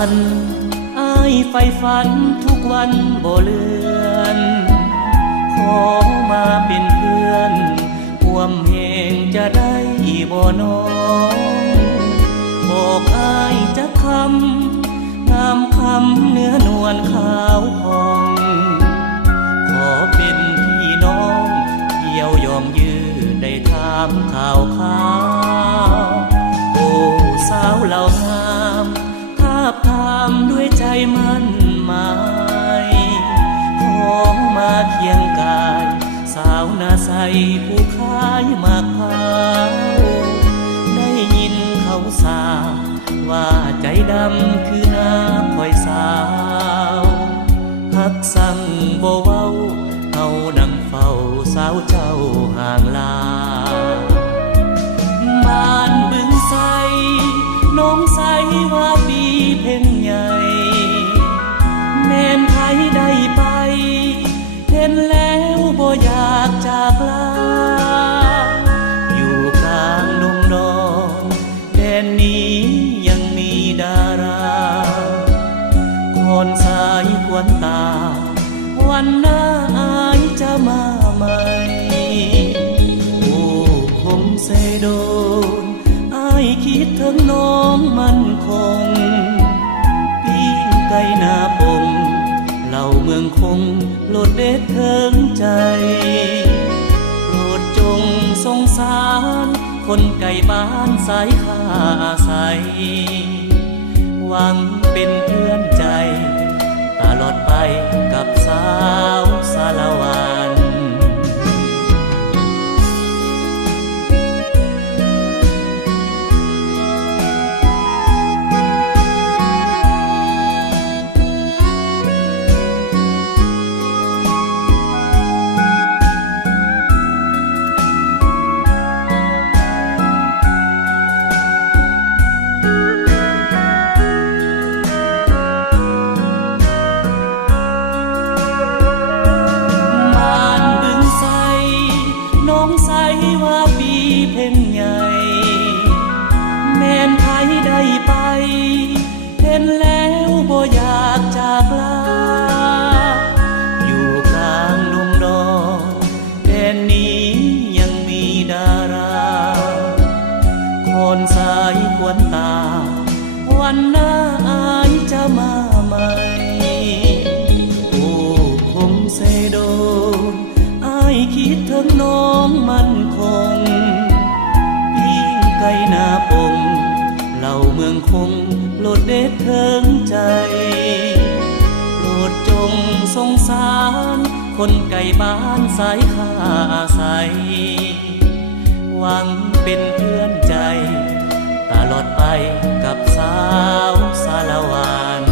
วันอ้ายใฝ่ฝันทุกวันบ่เลือนขอมาเป็นเพื่อนร่วมเพลงจะได้บ่น้องบอกอ้ายจะคำงามคำเนื้อนวลขาวผ่องขอเป็นพี่น้องเที่ยวยอมยื้อได้ถามข่าวโอ้สาวเหล่างามทาบทามด้วยใจมั่นหมายขอมาเคียงกายสาวนาใสผู้ขายมากพร้าวได้ยินเขาสาว่าใจดำคือน้ำคอยสาวหักสั่งบ่เว้าเอานั่งเฝ้าสาวเจ้าห่างลาบ้านบึงไสน้องใสว่าปีเพ่งใหญ่แม่นไผได้ไปเห็นแล้วบ่อยากจากลาอยู่กลางดงดอกแดนนี้ยังมีดาราก่อนสายควรตาวันหน้าอายจะมาใหม่โอ้คงเสโดนอายคิดถึงน้องมันคงปิ้งไก่หน้าปงเหล่าเมืองคงโลดเด็ดเทิงใจโปรดจงสงสารคนไก่บ้านสายข้าอาศัยหวังเป็นเพื่อนใจตลอดไปกับสาวสารวันวันหน้าอายจะมาใหม่โอ้คงเสโดนอายคิดถึงน้องมันคงปิ้งไก่หน้าปงเหล่าเมืองคงโลดเด็ดเทิงใจโปรดจงสงสารคนไก่บ้านสายข้าอาศัยหวังเป็นเพื่อนใจตลอดไปกับสาวสารวัน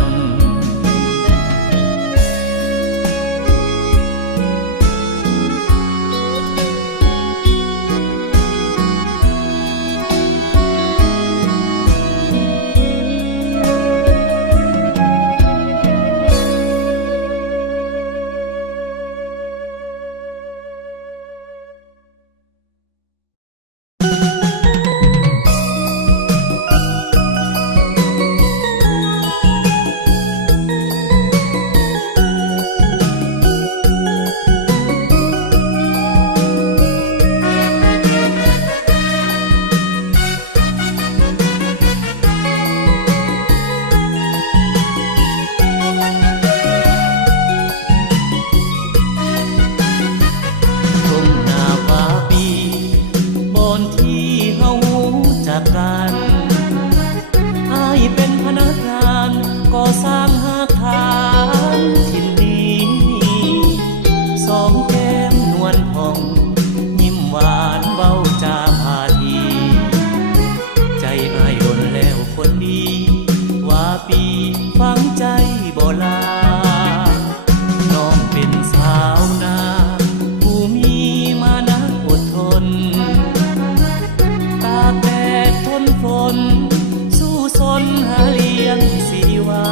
สู้สนหาเลี้ยงสีวา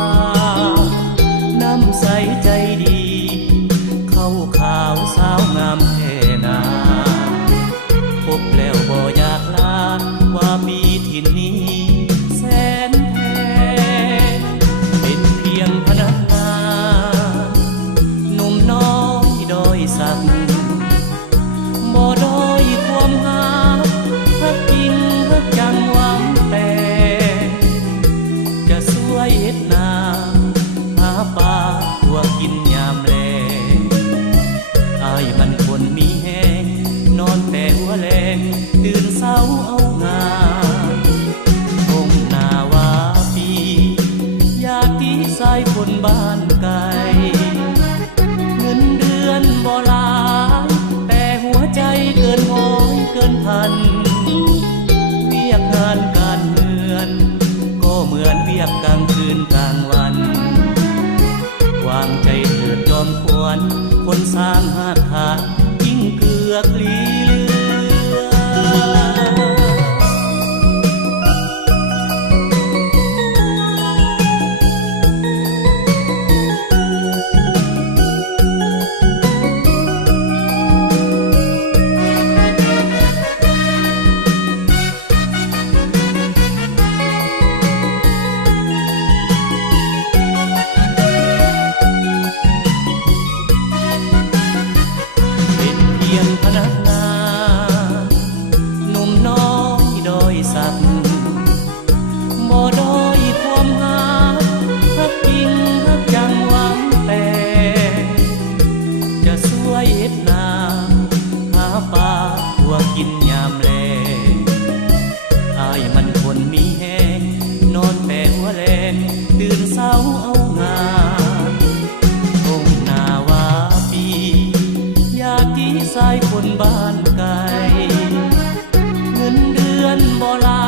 ดนาหาปลาตัวกินยามแลอายมันคนมีแหงนอนแต่หัวแรงตื่นเศร้าเอางานคงนาวาปีอยากที่สายคนบ้านไกลเงินเดือนบ่หลายแต่หัวใจเกินร้อยเกินพันเวียกงานการเมืองก็เหมือนเวียกกลางคืนกลางวันวางใจเถิดจอมขวัญคนสร้างหาทานยิ่งเกือกลีเลือพนักงานหนุ่มน้อยด้อยสักบ่ด้อยความหาฮักจริงฮักยังหวังแต่จะสวยเฮ็ดนาหาปลาตัวกินยามแลอายมันคนมีแหงนอนแต่หัวแรงตื่นเศร้าเอางานคงนาวาปีอยากที่สายคนบ้านไกลเงินเดือนบ่หลา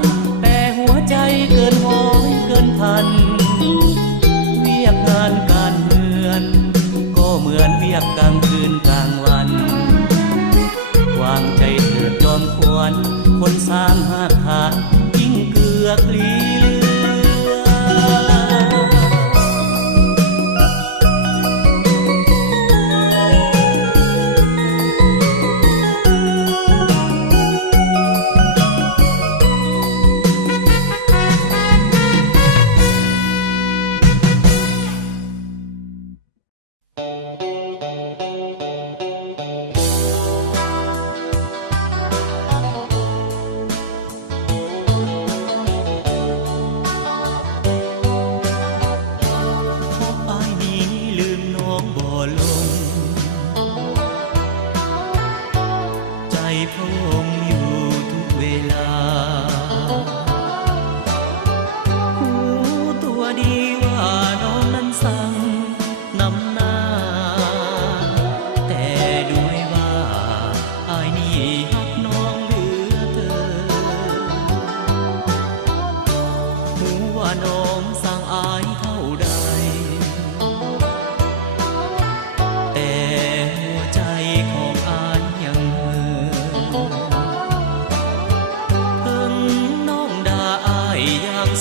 ยแต่หัวใจเกินร้อยเกินพันเวียกงานการเมืองก็เหมือนเวียกกลางคืนกลางวันวางใจเถิดจอมขวัญคนสร้างหาทานยิ่งเกือกลีเลือ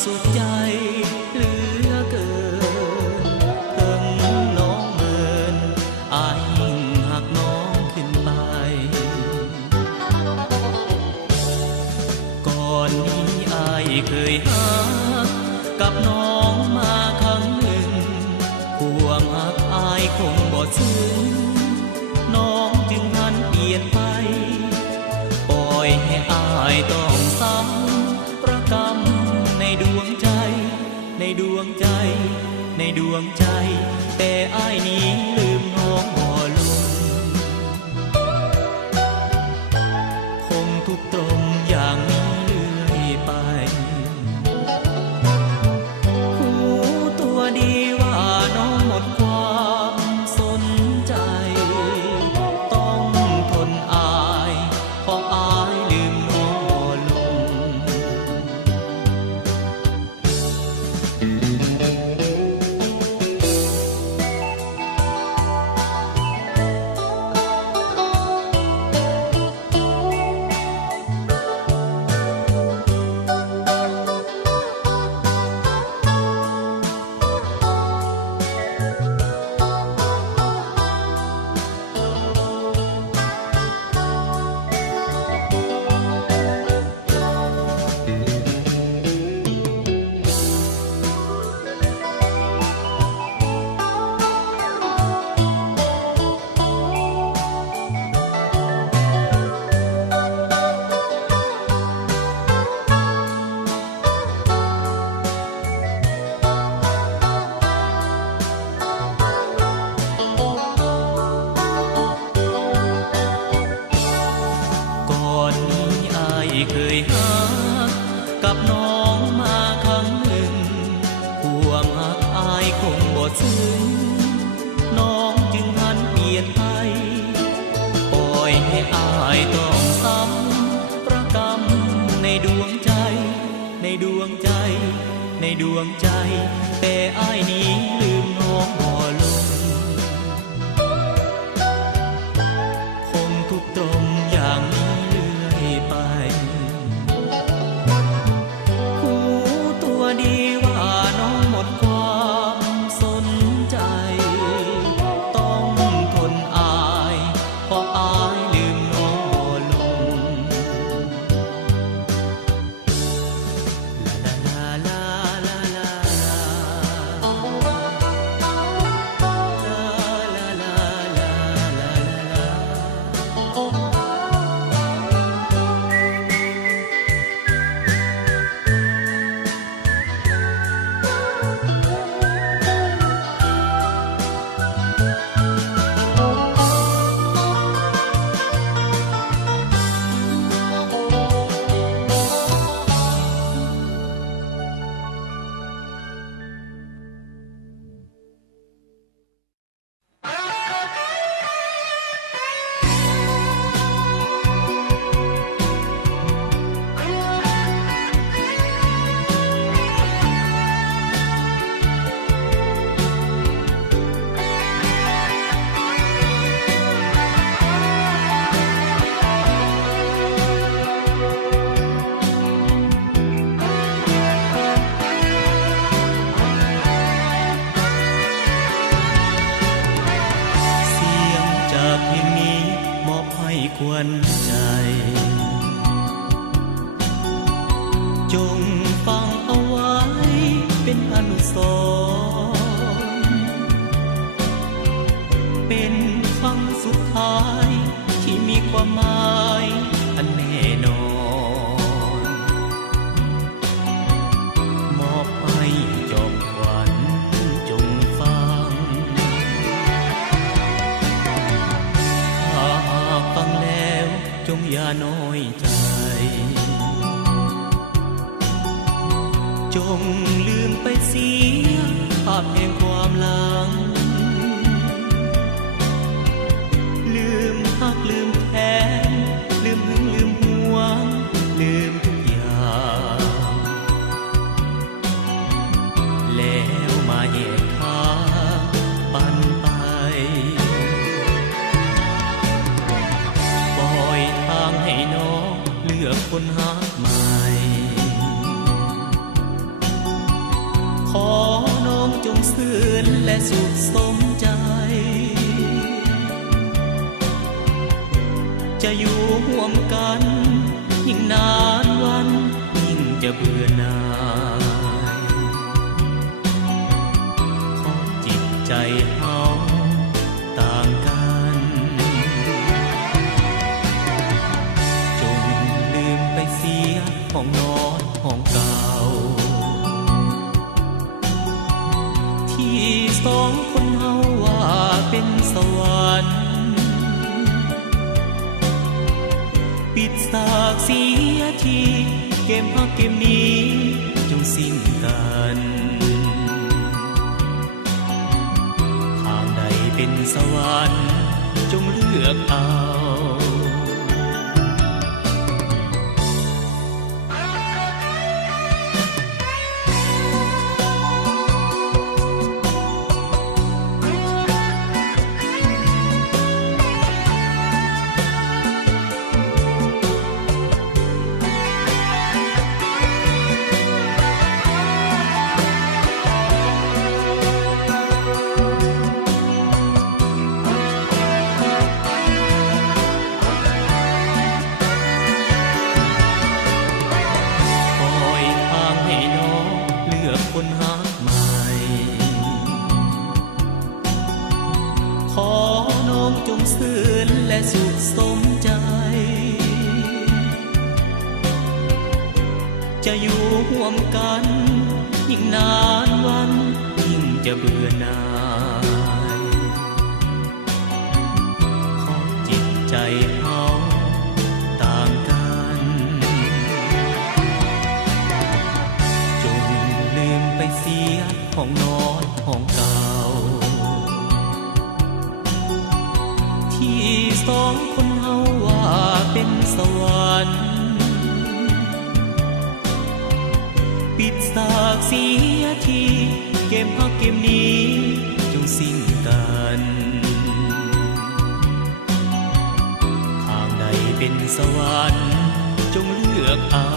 สุขใจเหลือเกินเพิ่งน้องเมินอายยิ่งหักน้องขึ้นไปก่อนนี้อายเคยหักกับน้องมาครั้งหนึ่งความหักอายคงบ่ซึ้งน้องจึงหันเปลี่ยนไปปล่อยให้อายต้องซ้ำประกำในดวงใจในดวงใจในดวงใจแต่อ้ายนี้ลืมน้องบ่ลงคงทุกตรงอย่างนี้เรื่อยไปรู้ตัวดีว่าน้องหมดความสนใจต้องทนอายเพราะอายลืมน้องบ่ลง ใจในดวงใจแต่อ้ายนี้ลืมน้องบ่ลงคงทุกข์ตรงอย่างนี้เรื่อยไปหูตัวดีว่าน้องหมดความสนใจต้องทนอายเพราะอายลืมน้องบ่ลงลาลาลาควรใจจงฟังเอาไว้เป็นอนุสรณ์เป็นครั้งสุดท้ายที่มีความหมายอันแน่นอนมอบให้จอมขวัญจงฟังฟังแล้วจงอย่าน้อยใจจงลืมไปเสียภาพแห่งความหลังลืมหักลืมแทนลืมหึงลืมหวงลืมทุกอย่างแล้วมาแยกทางปันไปปล่อยทางให้น้องเลือกคนหักใหม่ขอน้องจงซื่นและสุขสมใจจะอยู่ร่วมกันยิ่งนานวันยิ่งจะเบื่อหน่ายเพราะจิตใจเฮาต่างกันจงลืมไปเสียห้องนอนห้องเก่าที่สองคนเฮาว่าเป็นสวรรค์ปิดฉากเสียทีเกมฮักเกมนี้จงสิ้นกันทางใดเป็นสวรรค์จงเลือกเอาคนหักใหม่ขอน้องจงซื่นและสุขสมใจจะอยู่ร่วมกันยิ่งนานวันยิ่งจะเบื่อหน่ายเพราะจิตใจเฮาต่างกันจงลืมไปเสียห้องนอนห้องเก่าที่สองคนเฮาว่าเป็นสวรรค์ปิด สากเสียทีเกมฮักเกมนี้จงสิ้นกันทางใดเป็นสวรรค์จงเลือกเอา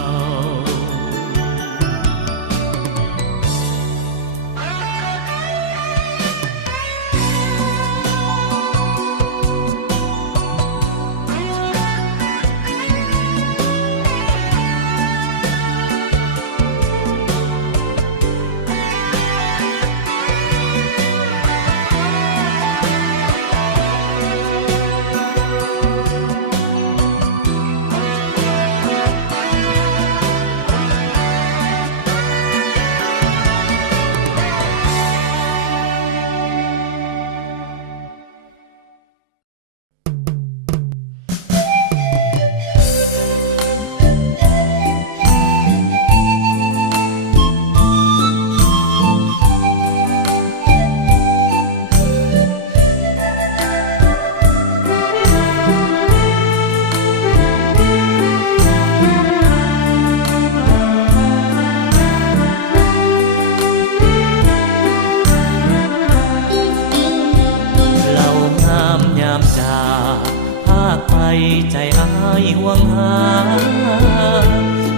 ใจอ้ายห่วงหา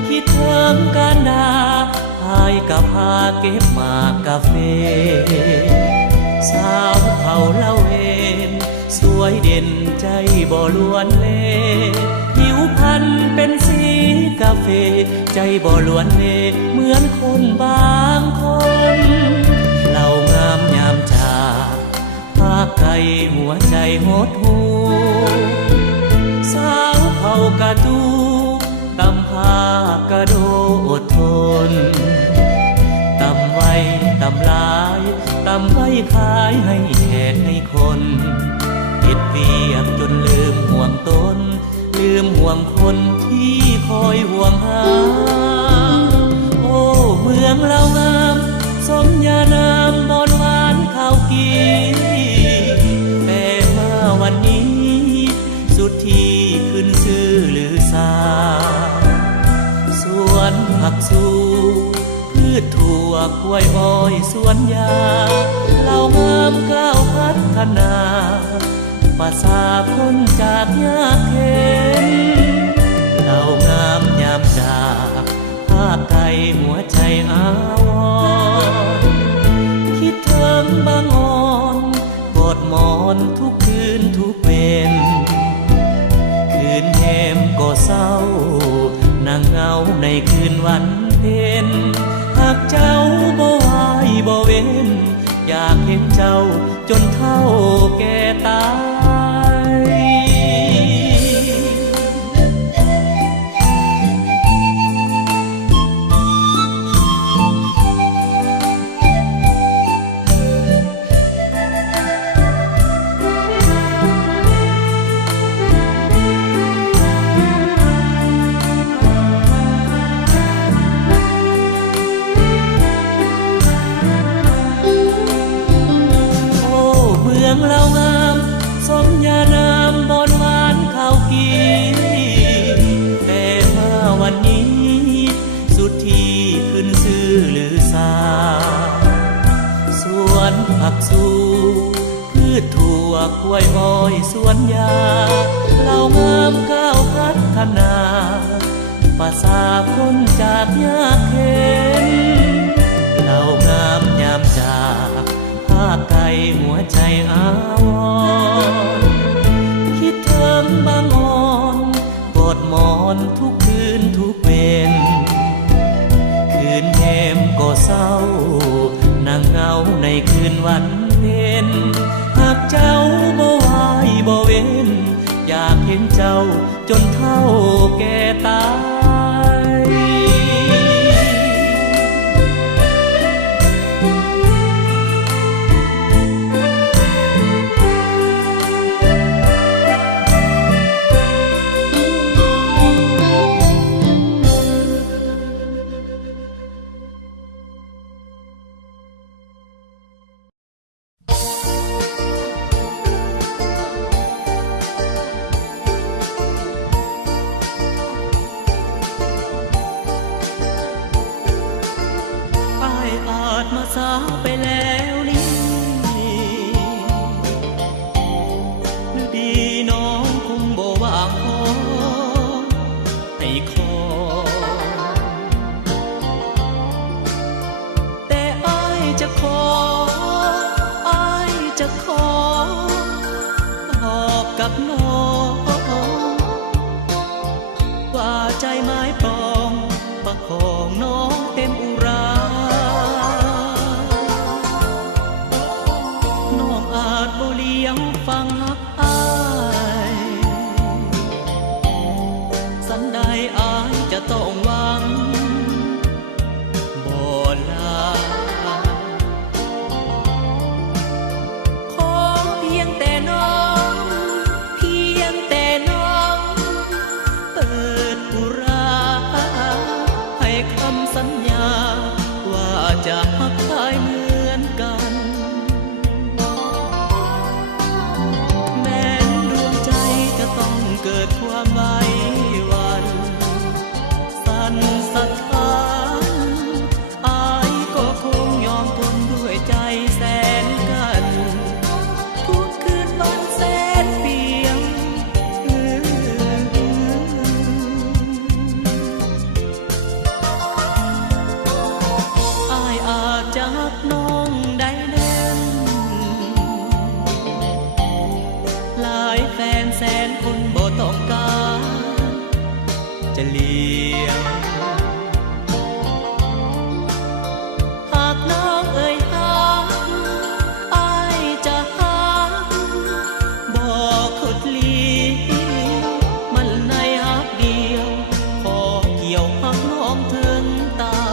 คิดถึงกันดาพายกับพาเก็บหมากกาแฟสาวเขาเล่าเองสวยเด่นใจบ่ล้วนเล่ผิวพรรณเป็นสีกาแฟใจบ่ล้วนเล่เหมือนคนบางคนเล่างามยามจากภาคไกลหัวใจหดหูสาวเผากระดูตำพากระโดอดทนตำไว้ตำลายตำไว้ขายให้แขกให้คนเฮ็ดเวียกจนลืมห่วงตนลืมห่วงคนที่คอยห่วงหาโอ้เมืองเรางามสมญานามบอนหวานข้าวกีแต่มาวันนี้สุดที่ขึ้นชื่อหรือสาสวนผักสู้พืชถั่วกล้วยอ้อยสวนยาเหล่างามก้าวพัฒนาประสาพ้นจากยากเข็นเหล่างามยามจากภาคไกลหัวใจอาวรคิดถึงบางอ่อนกอดหมอนทุกคืนทุกเว้นคืนแหมก็เศร้านั่งเหงาในคืนวันเพ็ญหากเจ้าบ่วายบ่เว้นอยากเห็นเจ้าจนเฒ่าแก่ตายเรางามสมญานามบอนหวานข้าวกีแต่มาวันนี้สุดที่ขึ้นชื่อหรือสาสวนผักสู้พืชถั่วกล้วยอ้อยสวนยาเรางามก้าวพัฒนาประสาพ้นจากยากเข็นเรางามยามจากภาคไกลหัวใจอาวรคิดถึงบางอ่อนกอดหมอนทุกคืนทุกเว้นคืนแหมก็เศร้านั่งเหงาในคืนวันเพ็ญหากเจ้าบ่วายบ่เว้นอยากเห็นเจ้าจนเฒ่าแก่ตาย เ ดมาสาไปแล้วนี่นึกดีน้องคงบ่ว่างพอให้ขอแต่อ้ายจะขออ้ายจะขอบอกกับน้องว่าใจไม้ปองประคองน้องเต็มอุราน้องอาจบ่เลี้ยงฟังฮักอ้ายสันใดอ้ายจะต้องหวังบ่ลาขอเพียงแต่น้องเพียงแต่น้องเปิดอุราให้คำสัญญาว่าจะฮักใครเหมือนกันแม้นดวงใจจะต้องเกิดความไว้วันสั่นสะท้านอายก็คงยอมทนด้วยใจแสนกันทุกคืนวันแสนเปียงอายอาจจะฮักน้องได้แน่นหลายแฟนแสนคนบ่ต้องการจะเลี้ยงหากน้องเอ่ยฮักอ้ายจะฮักบอกขุดลีมันในฮักเดียวขอเกี่ยวฮักน้องถึงตาย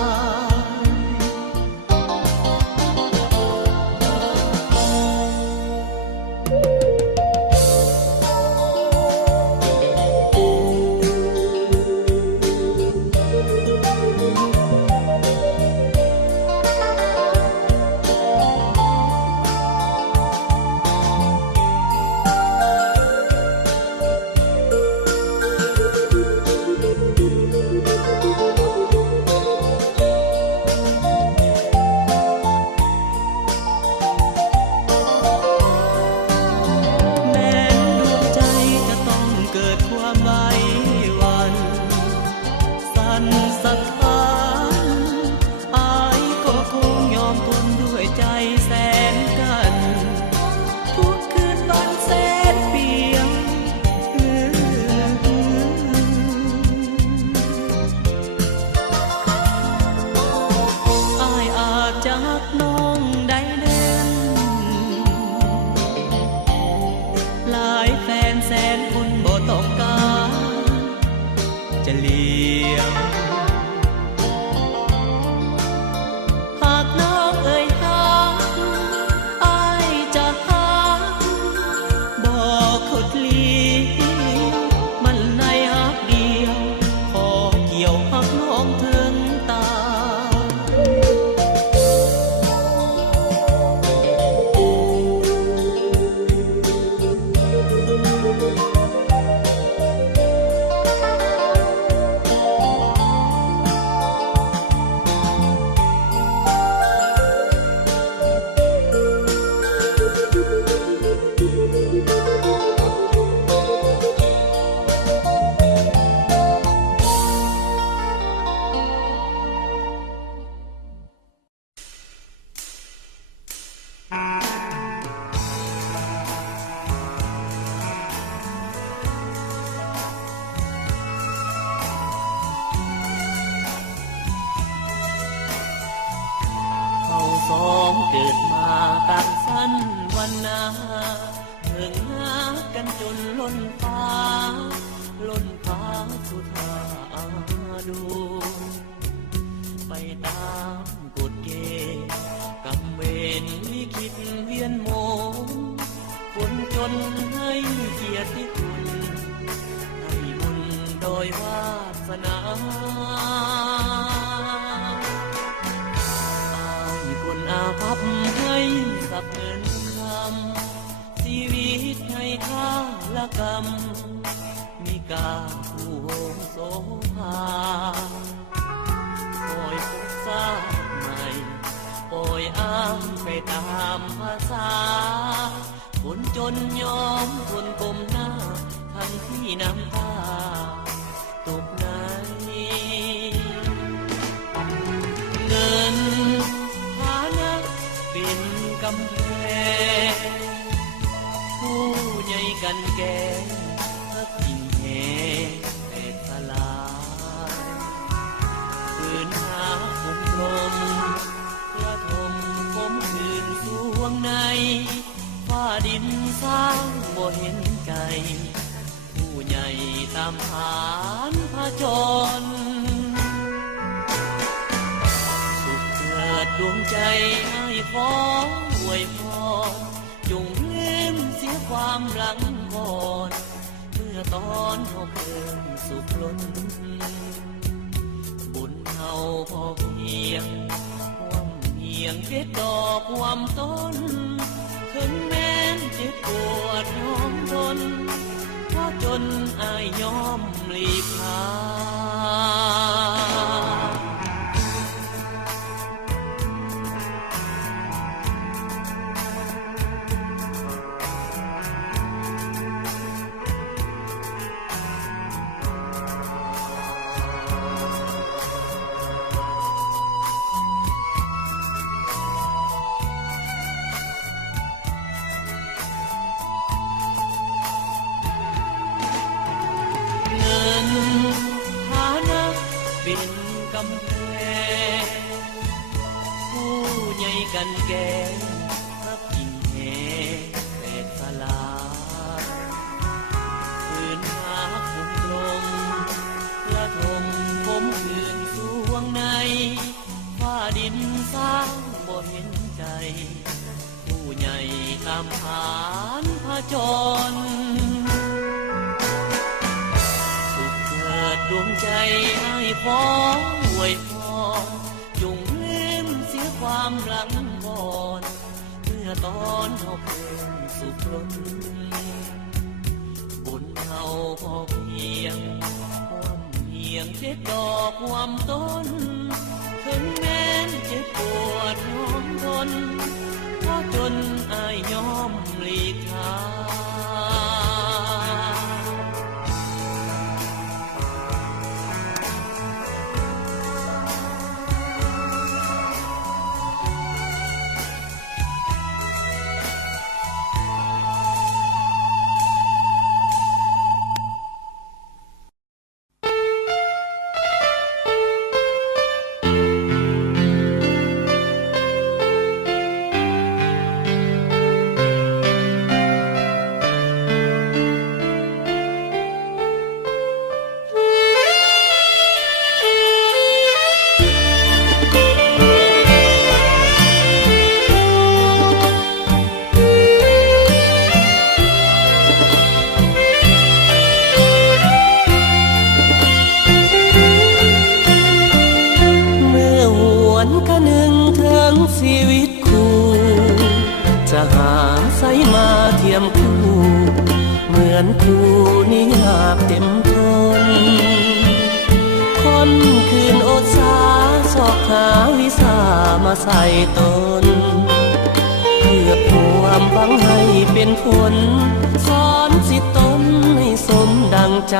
แม้นดวงใจจะต้องเกิดความไว้วันสั่นสะท้านอายก็คงยอมทนด้วยใจแสนกันทุกคืนวันแสนเปียงอายอาจจะฮักน้องได้แน่นหลายแฟนแสนคนบ่ต้องการจะเลี้ยงหากน้องเอ่ยฮักอ้ายจะฮักบอกขุดลีมันในฮักเดียวขอเกี่ยวฮักน้องถึงตายเราสองเกิดมาต่างสั้นวันนาเถิงหากันจนล้นฟ้าล้นฟ้าสุธาดู ไปตามกฎเกณฑ์กำเวรลิขิตเวียนโมคนจนให้เกียรติคุณให้บุญโดยวาสนาคนอาภัพให้สับเงินคำชีวิตให้ข้าละกรรมมีกาผู้โหงโสภาคอยพบทราบใหม่ป ไปตามภาษาคนจนยอมคนก้มหน้าทั้งที่น้ำตาตกในเงินฐานะเป็นกำแพงผู้ใหญ่กันแก่ทักยิ่งแห่แตกสลายคืนหาคมลมกระทมผมคืนสวงในฟ้าดินสร้างบ่เห็นใจผู้ใหญ่ตามหานพระจรสุขเกิดดวงใจให้ขออวยพรจงลืมเสียความหลังก่อนเมื่อตอนเขาเพิ่มสุขล้นบุญเฮาพอเพียงความเพียงเด็ดดอกความต้นถึงแม้นเจ็บปวดยอมทนเพราะจนอายยอมหลีกทางเป็นกำแพงผู้ใหญ่กันแก่ทับยิ่งแห่แตกสลายคืนหาคมลมละทมผมคืนสวงในฟ้าดินสร้างบ่เห็นใจผู้ใหญ่ตามหานพระจรดวงใจให้ขออวยพรจงลืมเสียความหลังก่อนเมื่อตอนเขาเพิ่มสุขล้นบุญเฮาพอเพียงความเพียงเจ็ดดอกความต้นถึงแม้นเจ็บปวดยอมทนเพราะจนอายยอมหลีกทางชีวิตคู่จะหาใส่มาเทียมคู่เหมือนคู่นี้อยากเต็มทนคนคืนอดสาสอกหาวิสามาใส่ตนเพื่อความหวังให้เป็นผลสอนสิตนให้สมดังใจ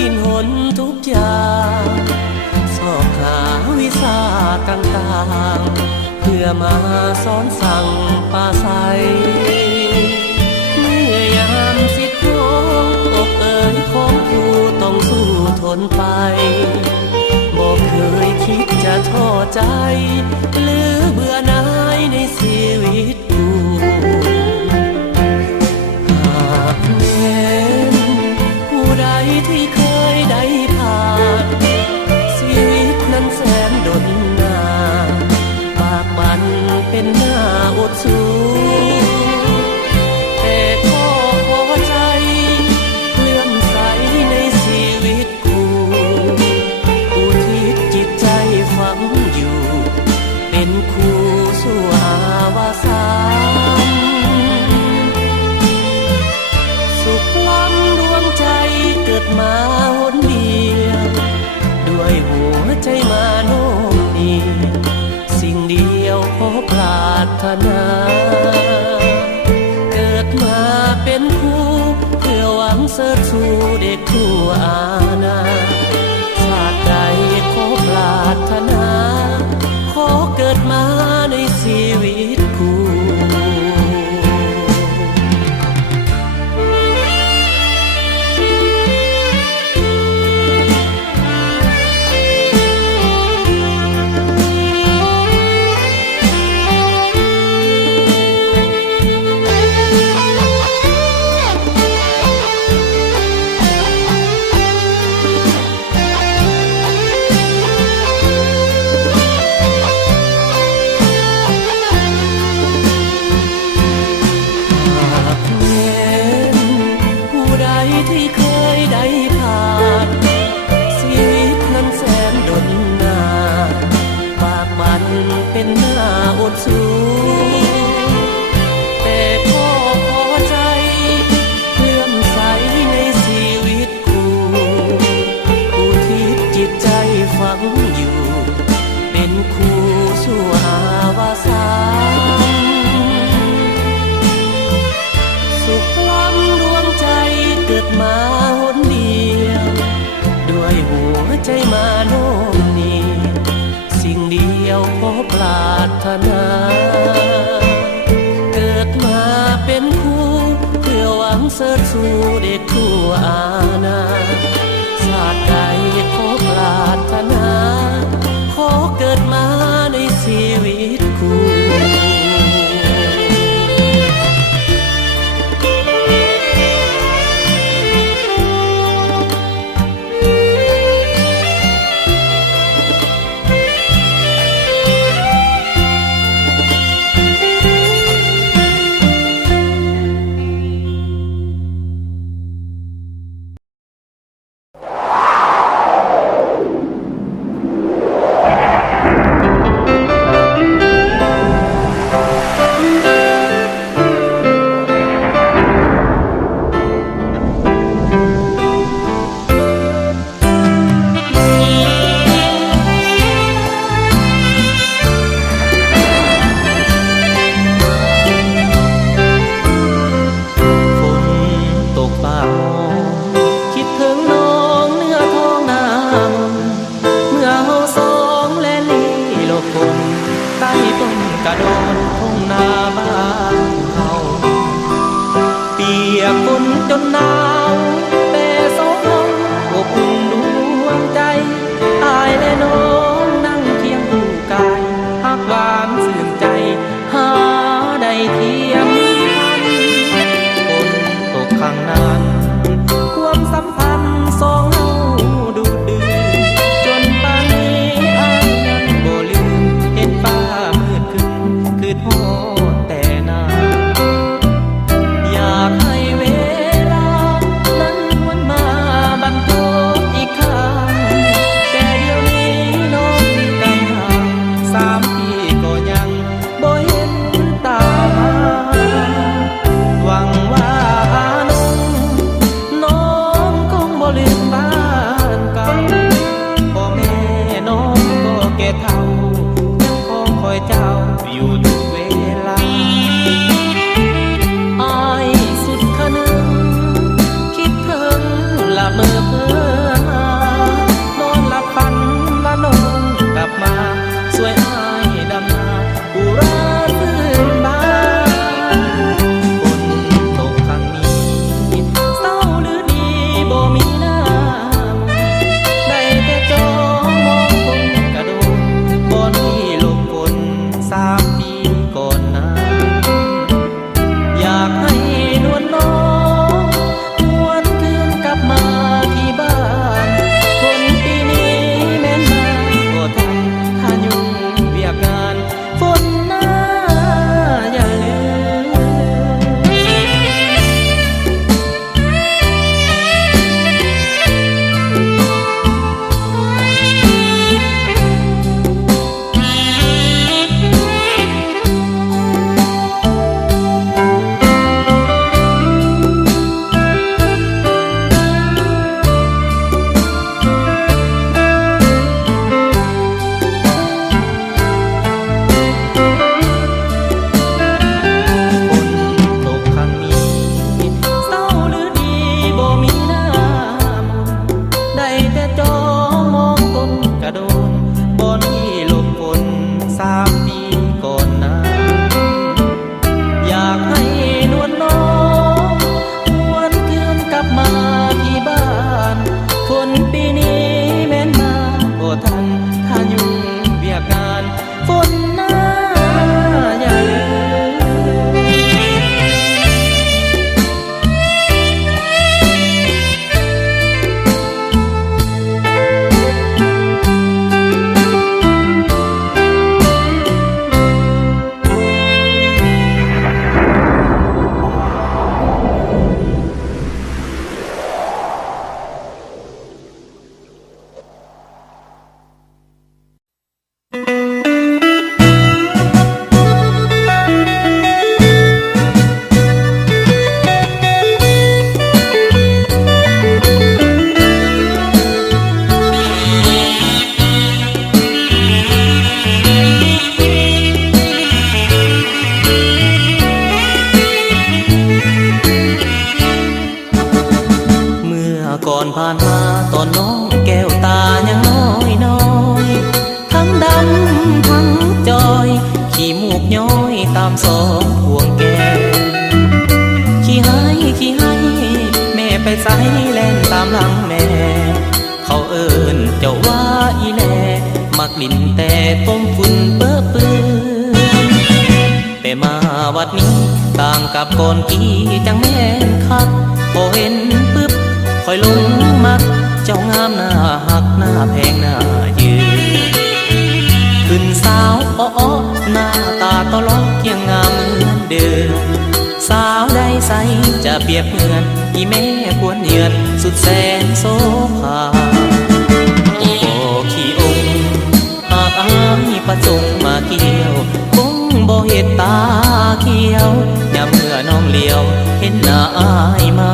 ดินหนทุกอย่างสอบหาวิชาต่างๆเพื่อมาสอนสั่งปาใสเมื่อยามสิทธิ์ของอกเอ่ยของผู้ต้องสู้ทนไปบอกเคยคิดจะท้อใจหรือเบื่อหน่ายในชีวิตกูหากแม้นผู้ใดที่เคยได้ผ่านชีวิตนั้นแสนดนนานปากบันเป็นหน้าอดสู้แต่ก็พอใจเลื่อมใสในชีวิตกูอุทิศจิตใจฝังอยู่เป็นคู่สู่หาวาสา เด็กทั่วอาณาชาติใดขอปรารถนาขอเกิดมาในชีวิตคู่ ผู้ใดที่เคยได้ผ่านชีวิตนั้นแสนดนนานปากมันเป็นหน้าอดสูแต่ก็พอใจเลื่อมใสในชีวิตคู่ผู้ที่จิตใจฝังอยู่เป็นคู่ชั่วอาวาสานสุขล้ำดวงใจเกิดมาหนเดียวด้วยหัวใจมาโน้มนี้สิ่งเดียวขอปรารถนาเกิดมาเป็นคู่เพื่อหวังเสริฐสู่เด็กทั่วอาณาชาติใดขอปรารถนาขอเกิดมาในชีวิตคู่ จ้องมองต้นกระโดนบอนที่หลบฝน3 ปีก่อนนั้นอยากให้นวลน้องหวนคืนกลับมาที่บ้านฝนปีนี้แม้นมาบ่ทันถ้ายุ่งเวียกงานฝนหน้าอย่าลืมก่อนผ่านมาตอนน้องแก้วตายังน้อยทั้งดำทั้งจอยขี้มูกย้อยตาม2 พวงแก้วขี้ให้แม่ไปใส่แล่นตามหลังแม่เขาเอิ้นเจ้าว่าอีแลมักลิ้นแต่ต้มฝุ่นเปื้อเปื้อนแต่มาวัดนี้ต่างกับก่อนกี้จังแม่นคักพอเห็นปึ๊บคอยลงมักเจ้างามหน้าหักหน้าแพงหน้ายืนขึ้นสาวอ้อหน้าตาตลอดเคียงงามเหมือนเดิมสาวใดใสจะเปรียบเหมือนอีแม่ควรเยือนสุดแสนโสภาโอ้ขี้องค์หากอายประจงมาเกี่ยวคงบ่เห็ดตาเขียวยามเมื่อน้องเลี้ยวเห็นหน้าอายมา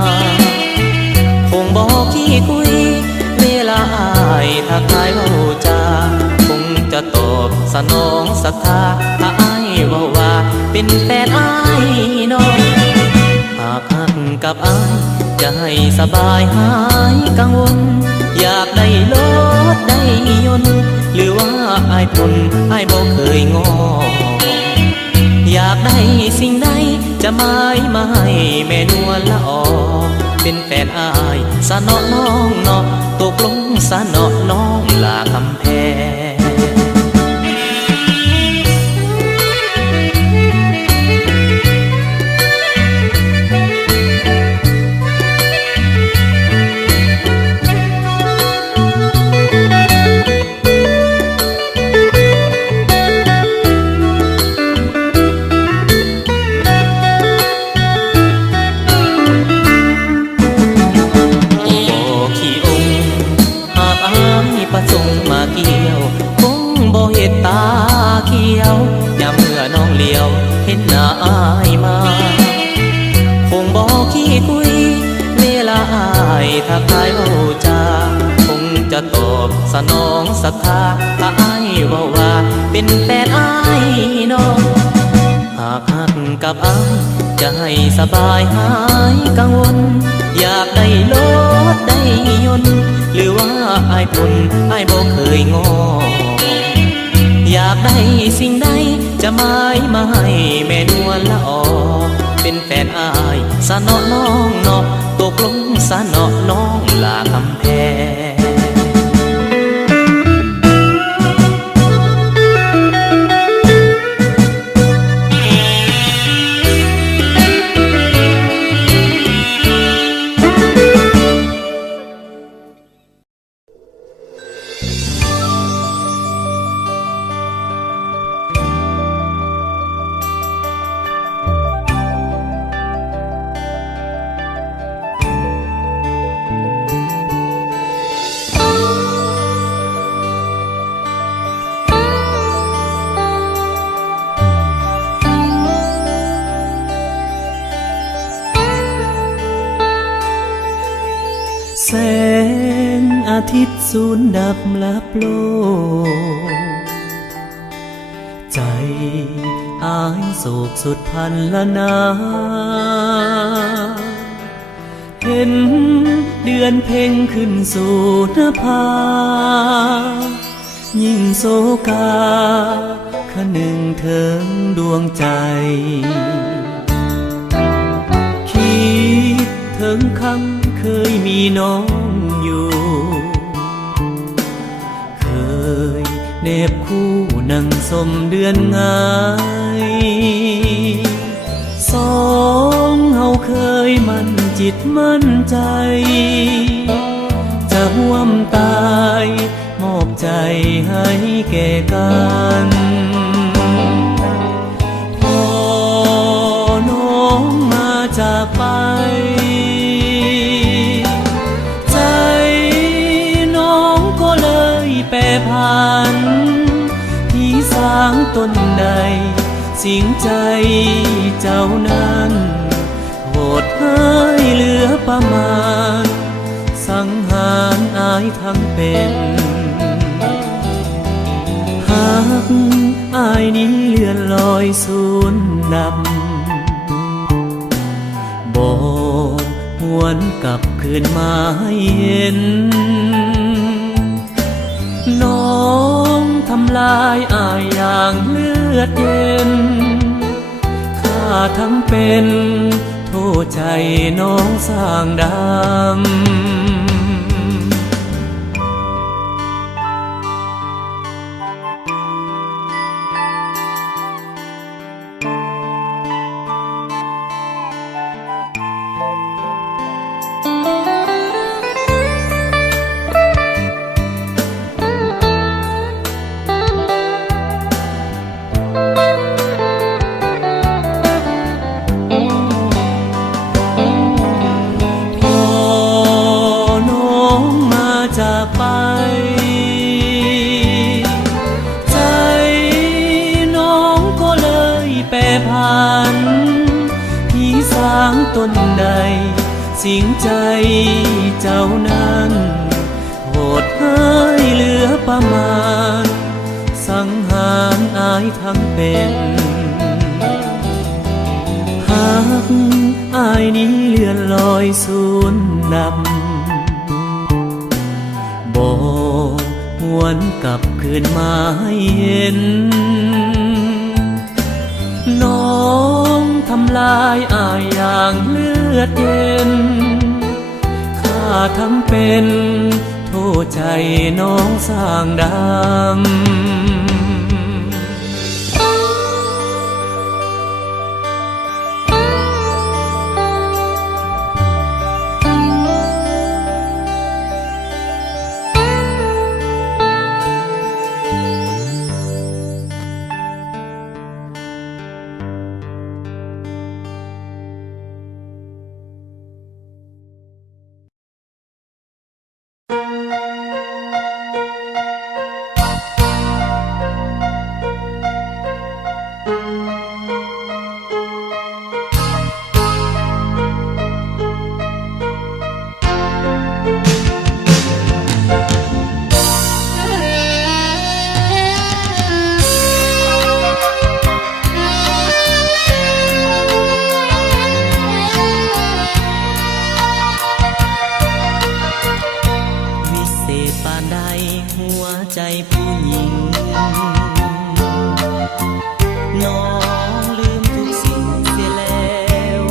คงบอกขี้คุยเวลาอายทักทายเว้าจาคงจะตอบสนองศรัทธาถ้าอายเว้าว่าเป็นแฟนอายน้องหากหักกับอายจะให้สบายหายกังวลอยากได้รถได้ยนต์หรือว่าอายทนอายบ่เคยงออยากได้สิ่งใดจะหมายมาให้แม่นวลละออเป็นแฟนอายสะเนาะน้องเนาะตกลงสะเนาะน้องลาคำแพงประสงค์มาเกี่ยวคงบ่เห็ดตาเขียวยามเมื่อน้องเลี้ยวเห็นหน้าอายมาคงบ่ขี้คุยเวลาอายทักทายเว้าจาคงจะตอบสนองศรัทธาถ้าอายเว้าว่าเป็นแฟนอายน้องหากหักกับอายจะให้สบายหายกังวลอยากได้รถได้ยนต์หรือว่าอายทนอายบ่เคยงออยากได้สิ่งใดจะหมายมาให้แม่นวลละออเป็นแฟนอายสะเนาะน้องเนาะตกลงสะเนาะน้องลาคำแพง แสงอาทิตย์สูญดับลับโลกใจอายโศกสุดพันละนา เห็นเดือนเพ็ญขึ้นสู่หน้าผายิ่งโศกาคะหนึ่งเถิงดวงใจคิดถึงคำเคยมีน้องอยู่เคยเนบคู่นั่งสมเดือนงายสองเฮาเคยมั่นจิตมั่นใจจะห่วมตายมอบใจให้แก่กันพอน้องมาจากไปใจน้องก็เลยแปรผันที่สร้างตนใดสิ่งใจเจ้านั้นโหดให้เหลือประมาณสังหารอายทั้งเป็นหากอายนี้เลื่อนลอยสูญดับบอกหวนกลับคืนมาให้เห็นน้องทำลายอายอย่างเลือดเย็นข้าทั้งเป็นโทษใจน้องสร้างดำจากไปใจน้องก็เลยแปรผันที่สร้างตนใดสิ่งใจเจ้านั้นโหดให้เหลือประมาณสังหารอายทั้งเป็นหากอายนี้เลื่อนลอยสูญดับบอกหวนกลับคืนมาให้เห็นน้องทำลายอายอย่างเลือดเย็นข้าทั้งเป็นโทษใจน้องสร้างดำใจผู้หญิงน้องลืมทุกสิ่งเสียแล้ว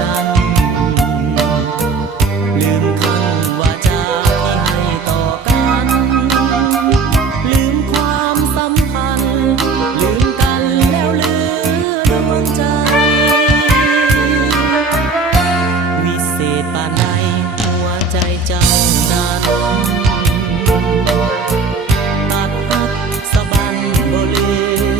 นั้นลืมคำว่าจาที่ให้ต่อกันลืมความสัมพันธ์ลืมกันแล้วเหลือดวงใจวิเศษปานใดหัวใจเจ้านั้นสะบันบ่ลืม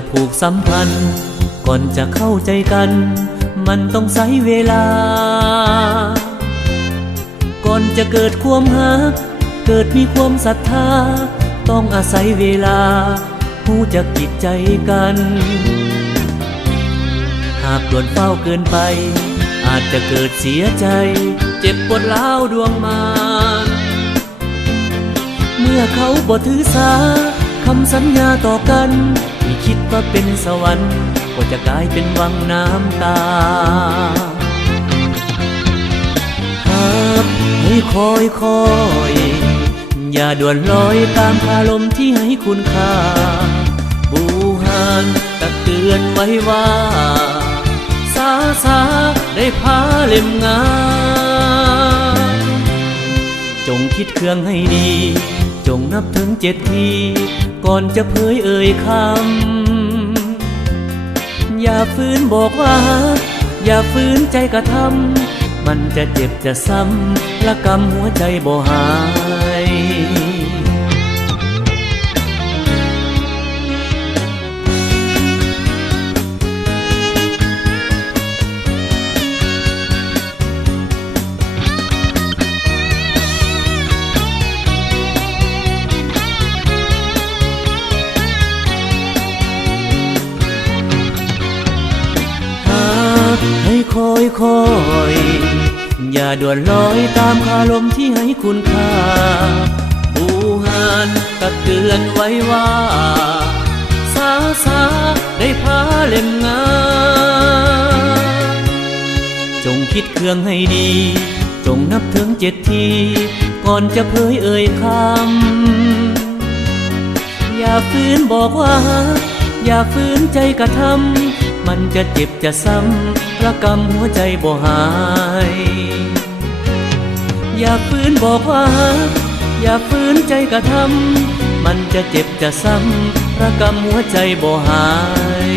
จะผูกสัมพันธ์ก่อนจะเข้าใจกันมันต้องใช้เวลาก่อนจะเกิดความรักเกิดมีความศรัทธาต้องอาศัยเวลาผู้จะจิตใจกันหากด่วนเฝ้าเกินไปอาจจะเกิดเสียใจเจ็บปวดร้าวดวงมานเมื่อเขาบ่ถือสาคำสัญญาต่อกันที่คิดว่าเป็นสวรรค์ก็จะกลายเป็นวังน้ำตาหากให้คอยอย่าด่วนลอยตามคาลมที่ให้คุณค่าบูหานตักเตือนไว้ว่าสาได้พาเล่มงานจงคิดเครื่องให้ดีจงนับถึง7 ทีก่อนจะเผยเอ่ยคำอย่าฝืนบอกว่าอย่าฝืนใจกระทำมันจะเจ็บจะซ้ำละกำหัวใจบ่หายให้คอยอย่าด่วนลอยตามคาลมที่ให้คุณค่าบูหานตักเตือนไว้ว่าสาได้พาเล่มงานจงคิดเครื่องให้ดีจงนับถึง7 ทีก่อนจะเผยเอ่ยคำอย่าฝืนบอกว่าอย่าฝืนใจกระทำมันจะเจ็บจะซ้ำระกำหัวใจบ่หายอย่าฝืนบอกว่าอย่าฝืนใจกระทำมันจะเจ็บจะซ้ำระกำหัวใจบ่หาย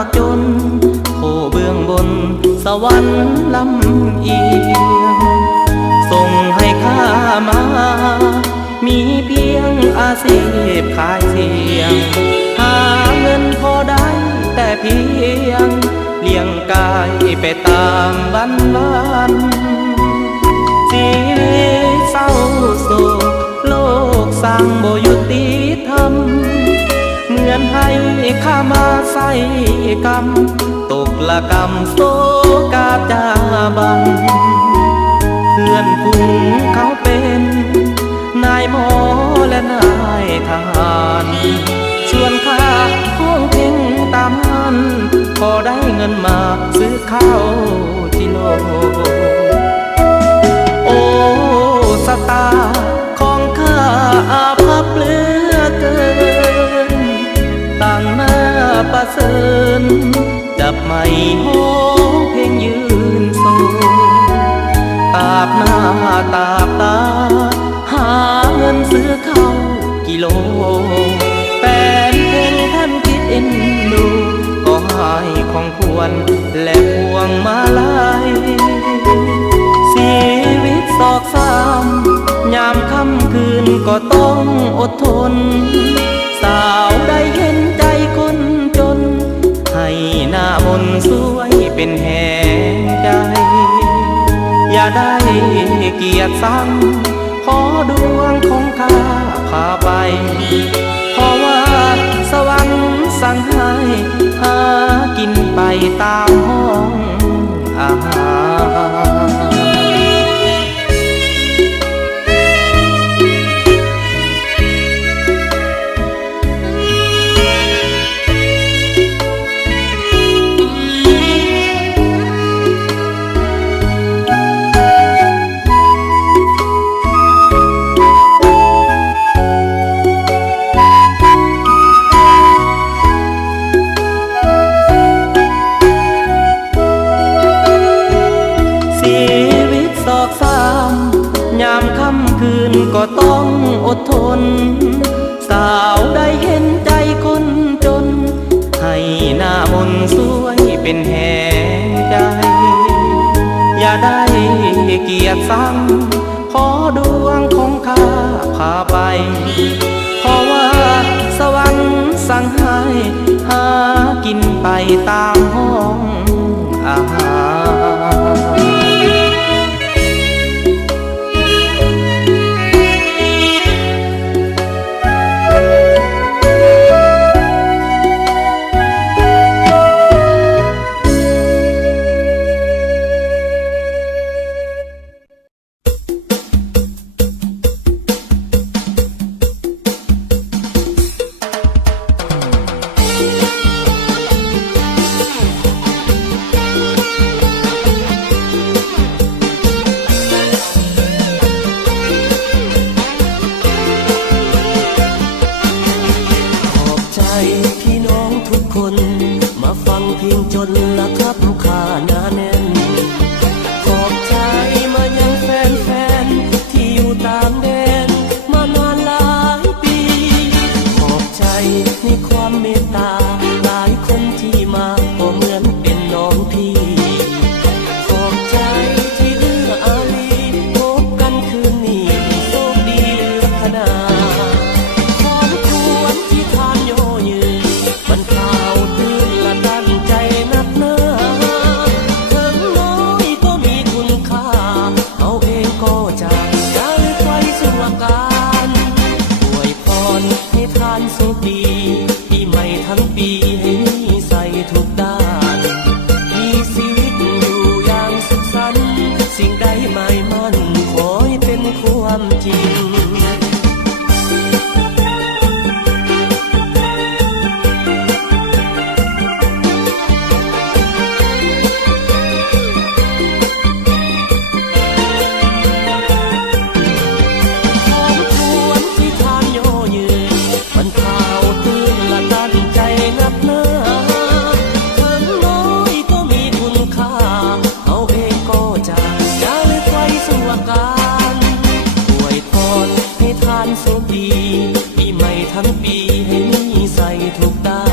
ากจนโผเบื้องบนสวรรค์ลำเอียงส่งให้ข้ามามีเพียงอาชีพขายเสียงหาเงินพอได้แต่เพียงเลี้ยงกายไปตามวันชีวิตเศร้าโศกโลกสร้างบ่ยุติธรรมเหมือนให้ข้ามาใส่กรรมตกละกรรมโศกาจาบังเพื่อนฝูงเขาเป็นนายหมอและนายทหารชวนข้าท่วงเพ่งตามหันพอได้เงินมาซื้อข้าวที่โลโอ้สตาของข้าอาภัพเหลือเกินต่างหน้าประเสริญจับไม้โห้เพลงยืนโซตาบหน้าตาบตาหาเงินซื้อข้าวกิโลแฟนเพลงท่านคิดเอ็นดูก็ให้ของควรและพวงมาลัยชีวิตศอกซ้ำยามค่ำคืนก็ต้องอดทนสาวได้เห็นใจคนจนให้หน้ามนสวยเป็นแห่งใจอย่าได้เกียรติซ้ำขอดวงของข้าพาไปเพราะว่าสวรรค์สั่งให้หากินไปตามห้องอาหารยามค่ำคืนก็ต้องอดทนสาวได้เห็นใจคนจนให้หน้ามนสวยเป็นแห่งใจอย่าได้เกียรติซ้ำขอดวงของข้าพาไปเพราะว่าสวรรค์สั่งให้หากินไปตามห้องอาหารพี่น้องทุกคนมาฟังเพลงจนละครับค่าหนาแน่นขอบใจมายังแฟนๆที่อยู่ตามแดนมานานหลายปีขอบใจในความเมตตาหลายคนที่มาก็เหมือนเป็นน้องพี่ขอบใจที่เอื้ออารีพบกันคืนนี้โชคดีเหลือขนาดของควรที่ทานโยยืนมันข่าวตื่นละตั้งใจนักหนาถึงน้อยก็มีคุณค่าเอาเองก็จะได้ไฟสู่อาการอวยพรให้ทานสุขดีปีใหม่ทั้งปีให้มีใส่ทุกด้านมีชีวิตอยู่อย่างสุขสันต์สิ่งใดไม่มั่นขอให้เป็นความจริงสุขดีปีใหม่ทั้งปีให้มีใส่ทุกด้าน